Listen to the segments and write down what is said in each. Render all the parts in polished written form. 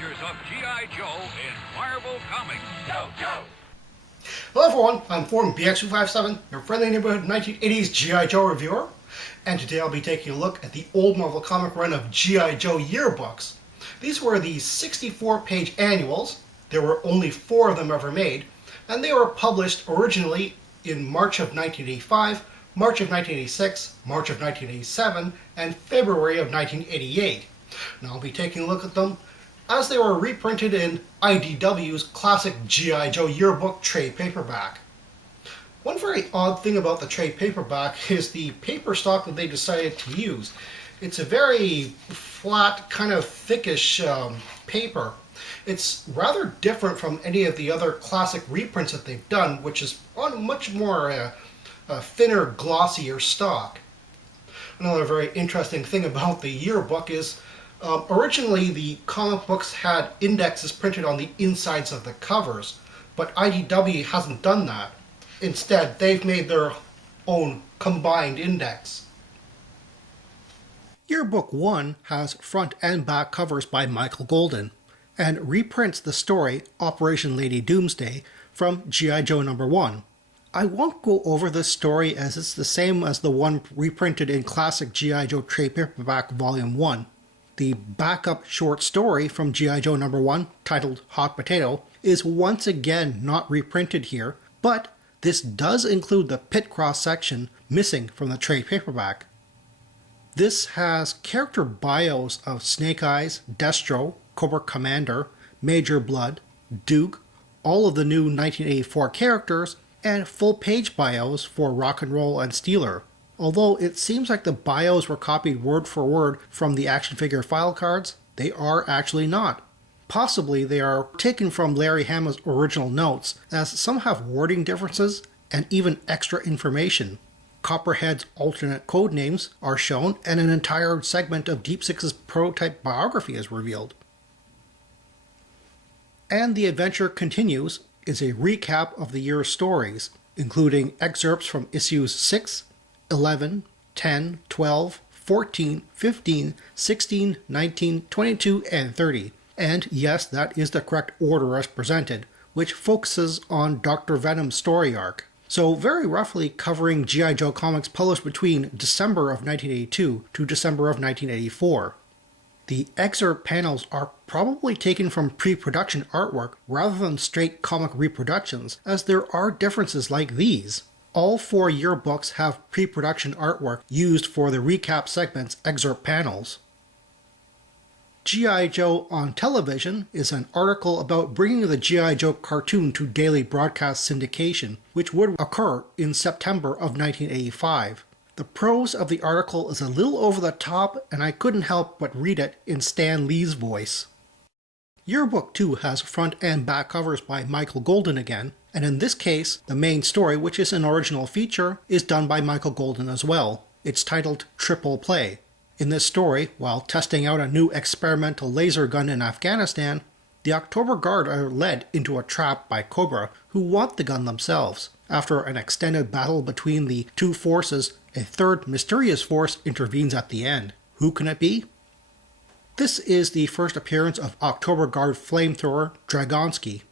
adventures of G.I. Joe in Marvel Comics. Joe, Joe! Hello everyone, I'm Form BX257, your friendly neighborhood 1980s G.I. Joe reviewer, and today I'll be taking a look at the old Marvel comic run of GI Joe Yearbooks. These were the 64-page annuals. There were only 4 of them ever made, and they were published originally in March of 1985, March of 1986, March of 1987, and February of 1988. Now I'll be taking a look at them as they were reprinted in IDW's classic GI Joe Yearbook trade paperback. One very odd thing about the trade paperback is the paper stock that they decided to use. It's a very flat, kind of thickish paper. It's rather different from any of the other classic reprints that they've done, which is on much more thinner, glossier stock. Another very interesting thing about the yearbook is originally the comic books had indexes printed on the insides of the covers, but IDW hasn't done that. Instead, they've made their own combined index. Yearbook 1 has front and back covers by Michael Golden, and reprints the story Operation Lady Doomsday from GI Joe No. 1. I won't go over this story as it's the same as the one reprinted in classic GI Joe trade paperback Volume 1. The backup short story from GI Joe No. 1, titled Hot Potato, is once again not reprinted here, but this does include the pit cross section missing from the trade paperback. This has character bios of Snake Eyes, Destro, Cobra Commander, Major Blood, Duke, all of the new 1984 characters, and full page bios for Rock and Roll and Steeler. Although it seems like the bios were copied word for word from the action figure file cards, they are actually not. Possibly they are taken from Larry Hama's original notes, as some have wording differences and even extra information. Copperhead's alternate code names are shown, and an entire segment of Deep Six's prototype biography is revealed. And the Adventure Continues is a recap of the year's stories, including excerpts from issues 6, 11, 10, 12, 14, 15, 16, 19, 22, and 30. And yes, that is the correct order as presented, which focuses on Dr. Venom's story arc. So very roughly covering G.I. Joe comics published between December of 1982 to December of 1984. The excerpt panels are probably taken from pre-production artwork rather than straight comic reproductions, as there are differences like these. All 4 yearbooks have pre-production artwork used for the recap segment's excerpt panels. G.I. Joe on Television is an article about bringing the G.I. Joe cartoon to daily broadcast syndication, which would occur in September of 1985. The prose of the article is a little over the top, and I couldn't help but read it in Stan Lee's voice. Yearbook 2 has front and back covers by Michael Golden again, and in this case, the main story, which is an original feature, is done by Michael Golden as well. It's titled Triple Play. In this story, while testing out a new experimental laser gun in Afghanistan, the October Guard are led into a trap by Cobra, who want the gun themselves. After an extended battle between the two forces, a third mysterious force intervenes at the end. Who can it be? This is the first appearance of October Guard flamethrower Dragonsky.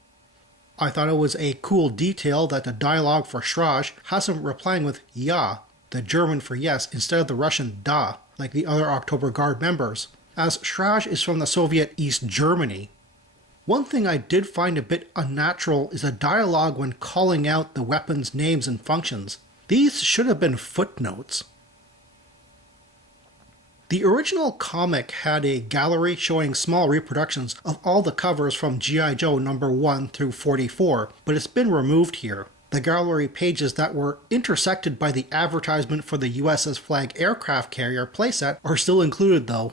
I thought it was a cool detail that the dialogue for Shraj has him replying with Ja, the German for yes, instead of the Russian Da, like the other October Guard members, as Shraj is from the Soviet East Germany. One thing I did find a bit unnatural is the dialogue when calling out the weapons' names and functions. These should have been footnotes. The original comic had a gallery showing small reproductions of all the covers from G.I. Joe No. 1 through 44, but it's been removed here. The gallery pages that were intersected by the advertisement for the USS Flag aircraft carrier playset are still included though.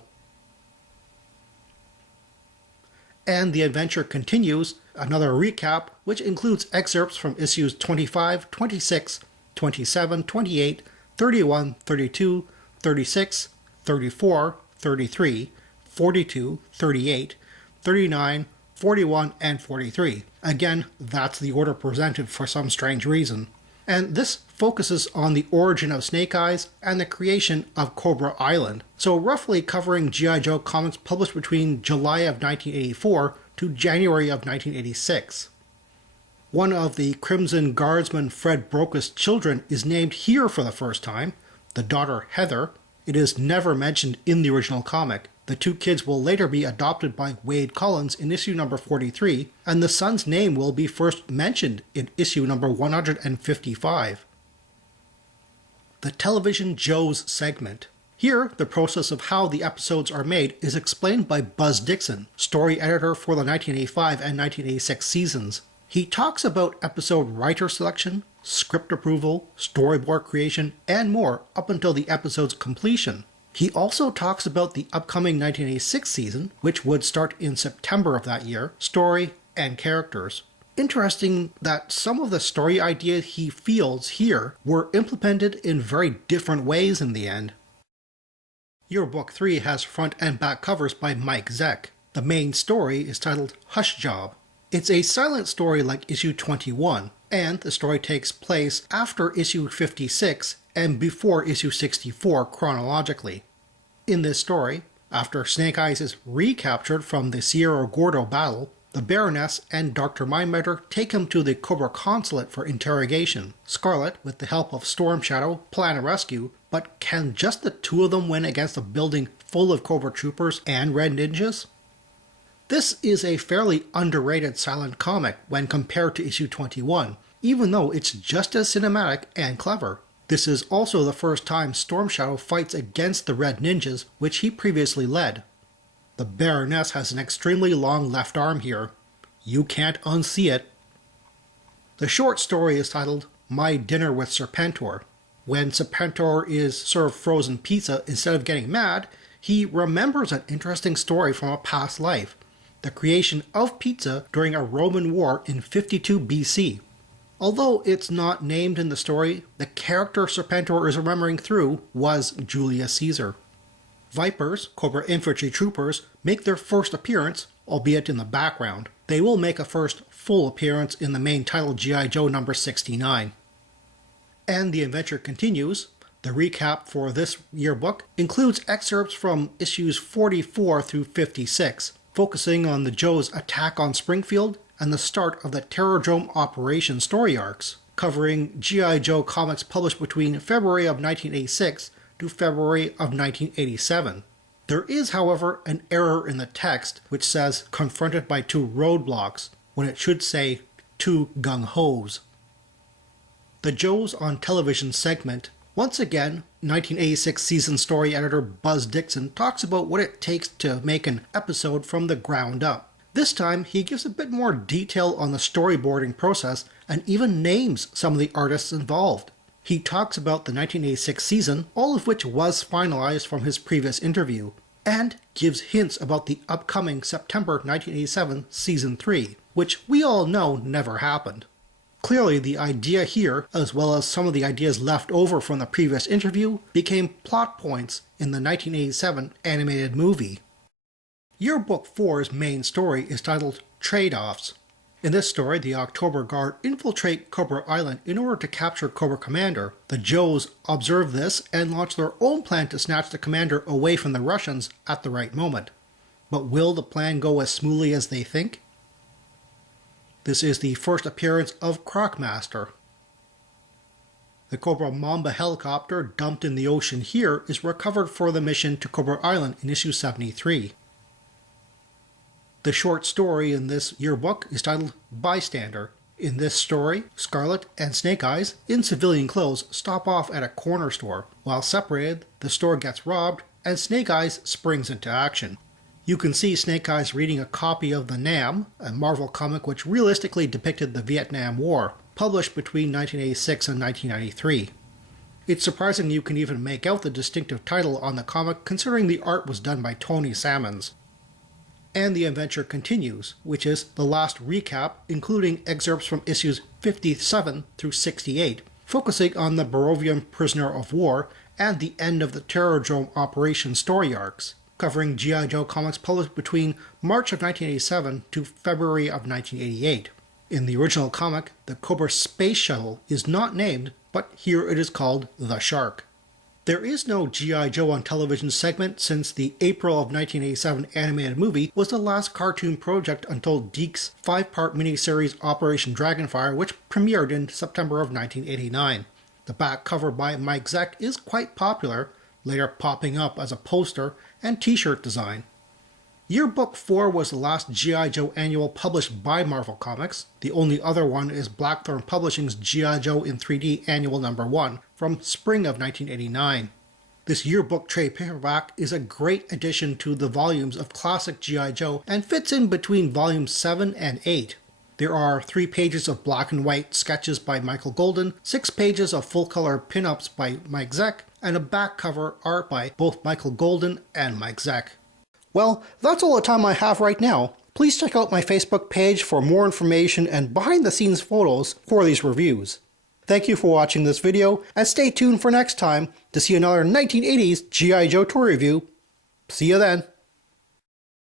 And the Adventure Continues, another recap, which includes excerpts from issues 25, 26, 27, 28, 31, 32, 36, 34, 33, 42, 38, 39, 41, and 43. Again, that's the order presented for some strange reason. and this focuses on the origin of Snake Eyes and the creation of Cobra Island, so roughly covering GI Joe comics published between July of 1984 to January of 1986. One of the Crimson Guardsman Fred Broca's children is named here for the first time, the daughter Heather. It is never mentioned in the original comic. The two kids will later be adopted by Wade Collins in issue number 43, and the son's name will be first mentioned in issue number 155. The Television Joes segment. Here, the process of how the episodes are made is explained by Buzz Dixon, story editor for the 1985 and 1986 seasons. He talks about episode writer selection, script approval, storyboard creation, and more up until the episode's completion. He also talks about the upcoming 1986 season, which would start in September of that year, story, and characters. Interesting that some of the story ideas he fields here were implemented in very different ways in the end. Yearbook 3 has front and back covers by Mike Zeck. The main story is titled Hush Job. It's a silent story like issue 21, and the story takes place after issue 56 and before issue 64 chronologically. In this story, after Snake Eyes is recaptured from the Sierra Gordo battle, the Baroness and Dr. Mindbender take him to the Cobra consulate for interrogation. Scarlet, with the help of Storm Shadow, plan a rescue, but can just the two of them win against a building full of Cobra troopers and Red Ninjas? This is a fairly underrated silent comic when compared to issue 21, even though it's just as cinematic and clever. This is also the first time Storm Shadow fights against the Red Ninjas, which he previously led. The Baroness has an extremely long left arm here. You can't unsee it. The short story is titled My Dinner with Serpentor. When Serpentor is served frozen pizza, instead of getting mad, he remembers an interesting story from a past life, the creation of pizza during a Roman war in 52 BC. Although it's not named in the story, the character Serpentor is remembering through was Julius Caesar. Vipers, Cobra infantry troopers, make their first appearance, albeit in the background. They will make a first full appearance in the main title GI Joe number 69. And the adventure continues. The recap for this yearbook includes excerpts from issues 44 through 56, focusing on the Joes' attack on Springfield and the start of the Terrordrome Operation story arcs, covering GI Joe comics published between February of 1986 to February of 1987. There is, however, an error in the text which says confronted by two roadblocks, when it should say two gung-hos. The Joes on Television segment. Once again, 1986 season story editor Buzz Dixon talks about what it takes to make an episode from the ground up. This time, he gives a bit more detail on the storyboarding process and even names some of the artists involved. He talks about the 1986 season, all of which was finalized from his previous interview, and gives hints about the upcoming September 1987 Season 3, which we all know never happened. Clearly, the idea here, as well as some of the ideas left over from the previous interview, became plot points in the 1987 animated movie. Yearbook 4's main story is titled Trade-Offs. In this story, the October Guard infiltrate Cobra Island in order to capture Cobra Commander. The Joes observe this and launch their own plan to snatch the commander away from the Russians at the right moment. But will the plan go as smoothly as they think? This is the first appearance of Crocmaster. The Cobra Mamba helicopter dumped in the ocean here is recovered for the mission to Cobra Island in issue 73. The short story in this yearbook is titled Bystander. In this story, Scarlet and Snake Eyes, in civilian clothes, stop off at a corner store. While separated, the store gets robbed, and Snake Eyes springs into action. You can see Snake Eyes reading a copy of The Nam, a Marvel comic which realistically depicted the Vietnam War, published between 1986 and 1993. It's surprising you can even make out the distinctive title on the comic considering the art was done by Tony Salmons. And the adventure continues, which is the last recap, including excerpts from issues 57 through 68, focusing on the Barovian prisoner of war and the end of the Terrordrome Operation story arcs, covering GI Joe comics published between March of 1987 to February of 1988. In the original comic, the Cobra space shuttle is not named, but here it is called the Shark. There is no GI Joe on television segment since the April of 1987 animated movie was the last cartoon project until DiC's 5-part miniseries Operation Dragonfire, which premiered in September of 1989. The back cover by Mike Zeck is quite popular, later popping up as a poster and t-shirt design. Yearbook 4 was the last GI Joe annual published by Marvel Comics. The only other one is Blackthorn Publishing's GI Joe in 3D Annual No. 1 from spring of 1989. This yearbook trade paperback is a great addition to the volumes of classic GI Joe and fits in between volumes 7 and 8. There are 3 pages of black and white sketches by Michael Golden, 6 pages of full-color pinups by Mike Zeck, and a back cover art by both Michael Golden and Mike Zeck. Well, that's all the time I have right now. Please check out my Facebook page for more information and behind-the-scenes photos for these reviews. Thank you for watching this video, and stay tuned for next time to see another 1980s G.I. Joe toy review. See you then.